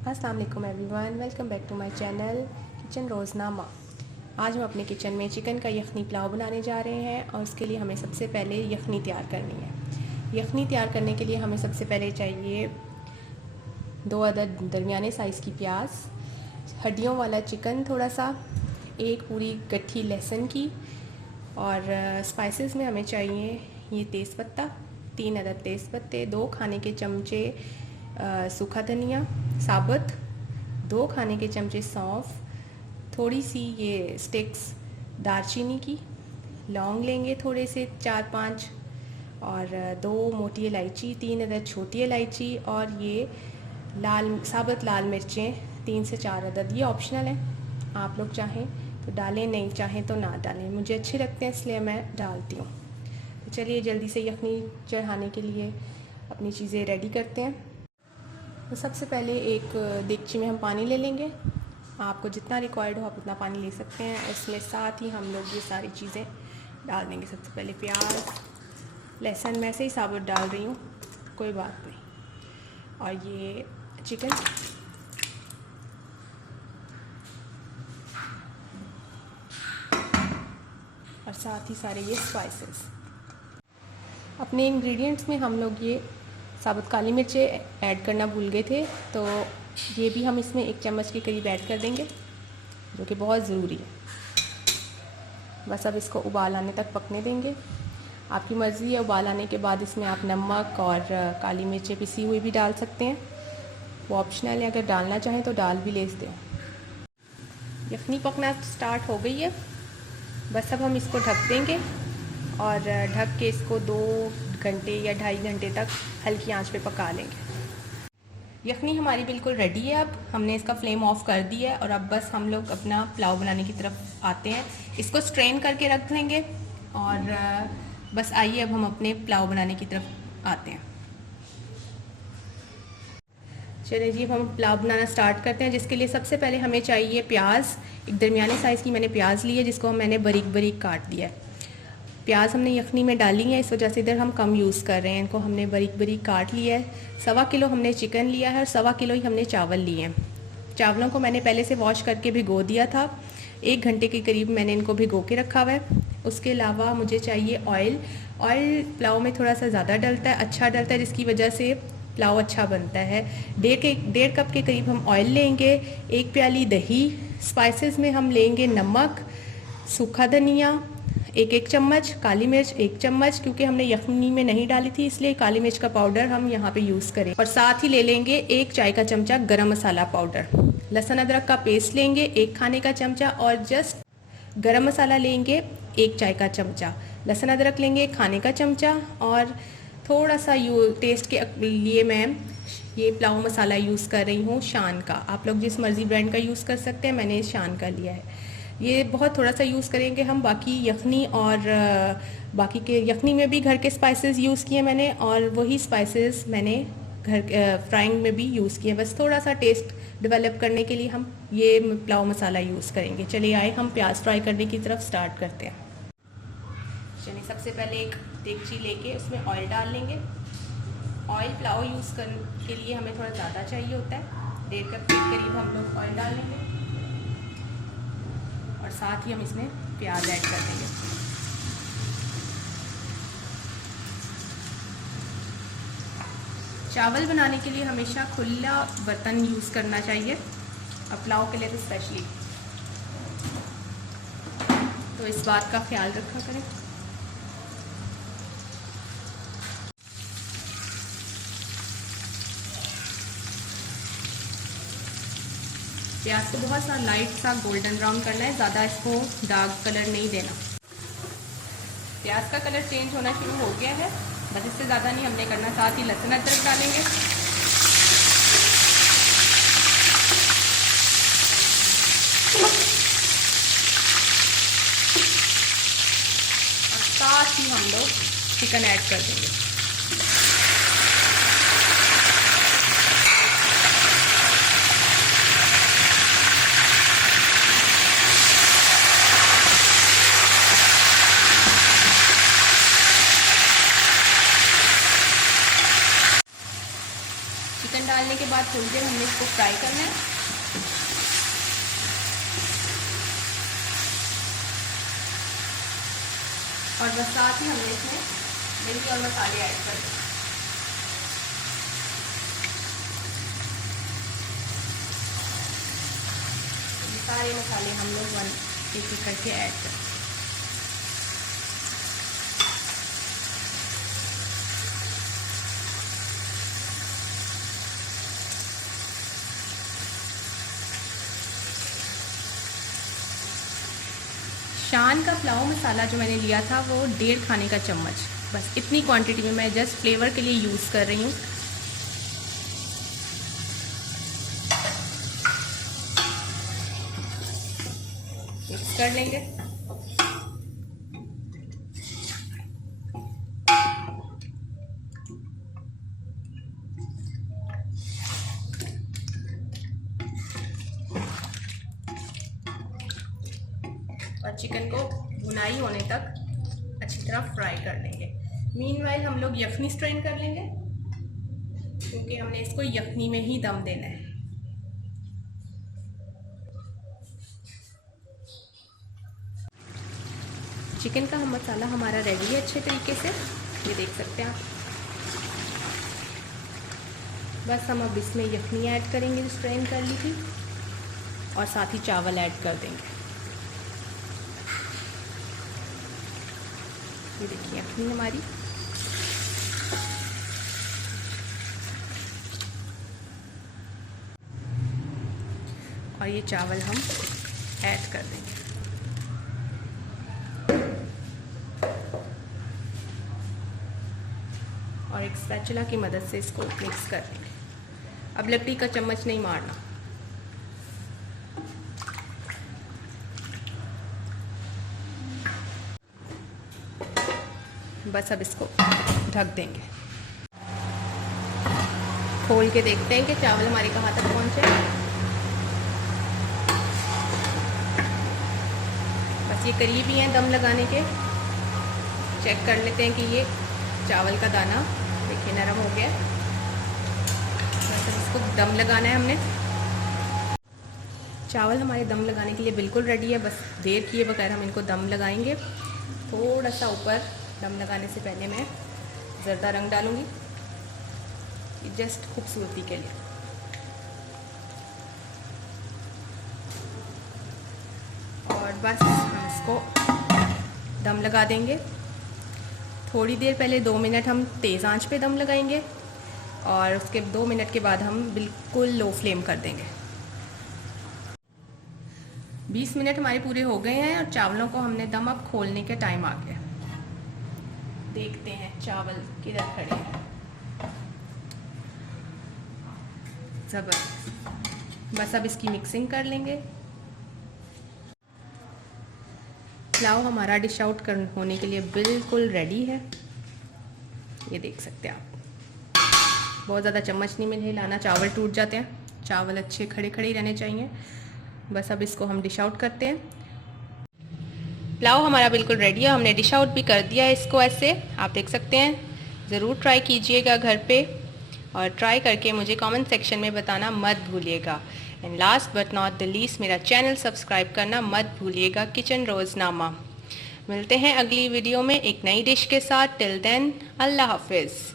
अस्सलाम वालेकुम everyone, welcome back to my channel kitchen Roznama. आज हम अपने किचन में चिकन का यखनी पुलाव बनाने जा रहे हैं और उसके लिए हमें सबसे पहले यखनी तैयार करनी है। यखनी तैयार करने के लिए हमें सबसे पहले चाहिए 2 अदद दरमियाने साइज़ की प्याज, हड्डियों वाला चिकन थोड़ा सा, एक पूरी गट्ठी लहसुन की, और स्पाइसेस में हमें चाहिए ये तेज़पत्ता, 3 अदद तेज़पत्ते, 2 खाने के चमचे सूखा धनिया साबुत, 2 खाने के चमचे सौंफ, थोड़ी सी ये स्टिक्स दालचीनी की, लौंग लेंगे थोड़े से 4-5, और 2 मोटी इलायची, 3 अदद छोटी इलायची, और ये साबुत लाल मिर्चें 3 से 4 अदद। ये ऑप्शनल है, आप लोग चाहें तो डालें, नहीं चाहें तो ना डालें। मुझे अच्छे लगते हैं इसलिए मैं डालती हूँ। तो चलिए जल्दी से यखनी चढ़ाने के लिए अपनी चीज़ें रेडी करते हैं। तो सबसे पहले एक देगची में हम पानी ले लेंगे। आपको जितना रिक्वायर्ड हो आप उतना पानी ले सकते हैं। इसमें साथ ही हम लोग ये सारी चीज़ें डाल देंगे। सबसे पहले प्याज, लहसुन मैं से ही साबुत डाल रही हूँ, कोई बात नहीं, और ये चिकन, और साथ ही सारे ये स्पाइसेस। अपने इंग्रेडिएंट्स में हम लोग ये साबुत काली मिर्चें ऐड करना भूल गए थे, तो ये भी हम इसमें 1 चम्मच के करीब ऐड कर देंगे, जो कि बहुत ज़रूरी है। बस अब इसको उबाल आने तक पकने देंगे। आपकी मर्ज़ी है, उबाल आने के बाद इसमें आप नमक और काली मिर्चें पिसी हुई भी डाल सकते हैं, वो ऑप्शनल है, अगर डालना चाहें तो डाल भी ले सकते हैं। यखनी पकना स्टार्ट हो गई है, बस अब हम इसको ढक देंगे और ढक के इसको 2 घंटे या 2.5 घंटे तक हल्की आंच पे पका लेंगे। यखनी हमारी बिल्कुल रेडी है। अब हमने इसका फ्लेम ऑफ कर दिया है और अब बस हम लोग अपना पुलाव बनाने की तरफ आते हैं। इसको स्ट्रेन करके रख लेंगे और बस आइए अब हम अपने पुलाव बनाने की तरफ आते हैं। चलिए जी, हम पुलाव बनाना स्टार्ट करते हैं। जिसके लिए सबसे पहले हमें चाहिए प्याज। एक दरमियाने साइज़ की मैंने प्याज ली है, जिसको मैंने बारीक बारीक काट दिया है। प्याज हमने यखनी में डाली है, इस वजह से इधर हम कम यूज़ कर रहे हैं। इनको हमने बारीक बारीक काट लिया है। 1.25 किलो हमने चिकन लिया है और 1.25 किलो ही हमने चावल लिए हैं। चावलों को मैंने पहले से वॉश करके भिगो दिया था। 1 घंटे के करीब मैंने इनको भिगो के रखा हुआ है। उसके अलावा मुझे चाहिए ऑयल। ऑयल पुलाव में थोड़ा सा ज़्यादा डलता है, अच्छा डलता है, जिसकी वजह से पुलाव अच्छा बनता है। 1.5 कप के करीब हम ऑयल लेंगे। 1 प्याली दही। स्पाइसेस में हम लेंगे नमक, सूखा धनिया 1 चम्मच, काली मिर्च 1 चम्मच, क्योंकि हमने यखनी में नहीं डाली थी इसलिए काली मिर्च का पाउडर हम यहाँ पे यूज़ करें। और साथ ही ले लेंगे 1 चाय का चमचा गरम मसाला पाउडर। लहसुन अदरक का पेस्ट लेंगे 1 खाने का चमचा, और जस्ट गरम मसाला लेंगे 1 चाय का चमचा। लहसुन अदरक लेंगे 1 खाने का चमचा, और थोड़ा सा टेस्ट के लिए मैं ये पुलाव मसाला यूज़ कर रही हूँ शान का। आप लोग जिस मर्ज़ी ब्रांड का यूज़ कर सकते हैं, मैंने शान का लिया है। ये बहुत थोड़ा सा यूज़ करेंगे हम। बाकी यखनी और बाकी के यखनी में भी घर के स्पाइसेस यूज़ किए मैंने, और वही स्पाइसेस मैंने घर फ्राइंग में भी यूज़ किए। बस थोड़ा सा टेस्ट डेवलप करने के लिए हम ये पुलाव मसाला यूज़ करेंगे। चलिए आए हम प्याज फ्राई करने की तरफ स्टार्ट करते हैं। चलिए सबसे पहले एक देगची लेके उसमें ऑयल डाल लेंगे। ऑयल पुलाव यूज़ करने के लिए हमें थोड़ा ज़्यादा चाहिए होता है। 1.5 कप के करीब हम लोग ऑयल डाल लेंगे, और साथ ही हम इसमें प्याज ऐड कर देंगे। चावल बनाने के लिए हमेशा खुला बर्तन यूज़ करना चाहिए, और पुलाव के लिए तो स्पेशली, तो इस बात का ख्याल रखा करें। प्याज को बहुत सा लाइट सा गोल्डन ब्राउन करना है, ज़्यादा इसको डार्क कलर नहीं देना। प्याज का कलर चेंज होना शुरू हो गया है, बस इससे ज़्यादा नहीं हमने करना। साथ ही लहसुन अदरक डालेंगे, और साथ ही हम लोग चिकन ऐड कर देंगे। चिकन डालने के बाद थोड़ी देर हमने इसको फ्राई करना है। और बस साथ ही हमने इसमें दही और मसाले ऐड कर दिए। सारे मसाले हम लोग एक एक करके ऐड करें। शान का पुलाव मसाला जो मैंने लिया था वो 1.5 खाने का चम्मच, बस इतनी क्वांटिटी में मैं जस्ट फ्लेवर के लिए यूज़ कर रही हूँ। मिक्स कर लेंगे। और चिकन को भुनाई होने तक अच्छी तरह फ्राई कर लेंगे। मीनवाइल हम लोग यखनी स्ट्रेन कर लेंगे, क्योंकि हमने इसको यखनी में ही दम देना है। चिकन का मसाला हमारा रेडी है अच्छे तरीके से, ये देख सकते हैं आप। बस हम अब इसमें यखनी ऐड करेंगे जो स्ट्रेन कर ली थी, और साथ ही चावल ऐड कर देंगे। ये देखिए यखनी हमारी और ये चावल हम ऐड कर देंगे। और एक स्पैचुला की मदद से इसको मिक्स कर देंगे। अब लकड़ी का चम्मच नहीं मारना। बस अब इसको ढक देंगे। खोल के देखते हैं कि चावल हमारे कहाँ तक पहुँचे। बस ये करीब ही हैं दम लगाने के। चेक कर लेते हैं कि ये चावल का दाना देखिए नरम हो गया। बस अब इसको दम लगाना है हमने। चावल हमारे दम लगाने के लिए बिल्कुल रेडी है। बस देर किए बगैर हम इनको दम लगाएंगे। थोड़ा सा ऊपर दम लगाने से पहले मैं ज़र्दा रंग डालूंगी, जस्ट खूबसूरती के लिए। और बस हम इसको दम लगा देंगे। थोड़ी देर पहले 2 मिनट हम तेज़ आंच पे दम लगाएंगे, और उसके 2 मिनट के बाद हम बिल्कुल लो फ्लेम कर देंगे। 20 मिनट हमारे पूरे हो गए हैं और चावलों को हमने दम अब खोलने के टाइम आ गया। देखते हैं चावल किधर खड़े हैं। ज़बरदस्त। बस अब इसकी मिक्सिंग कर लेंगे। पुलाव हमारा डिश आउट होने के लिए बिल्कुल रेडी है। ये देख सकते हैं आप। बहुत ज़्यादा चम्मच नहीं में हिलाना, चावल टूट जाते हैं। चावल अच्छे खड़े खड़े ही रहने चाहिए। बस अब इसको हम डिश आउट करते हैं। पुलाव हमारा बिल्कुल रेडी है। हमने डिश आउट भी कर दिया है इसको ऐसे, आप देख सकते हैं। ज़रूर ट्राई कीजिएगा घर पे, और ट्राई करके मुझे कमेंट सेक्शन में बताना मत भूलिएगा। And last but not the least, मेरा चैनल सब्सक्राइब करना मत भूलिएगा, किचन रोज़नामा। मिलते हैं अगली वीडियो में एक नई डिश के साथ। टिल देन, अल्लाह हाफिज़।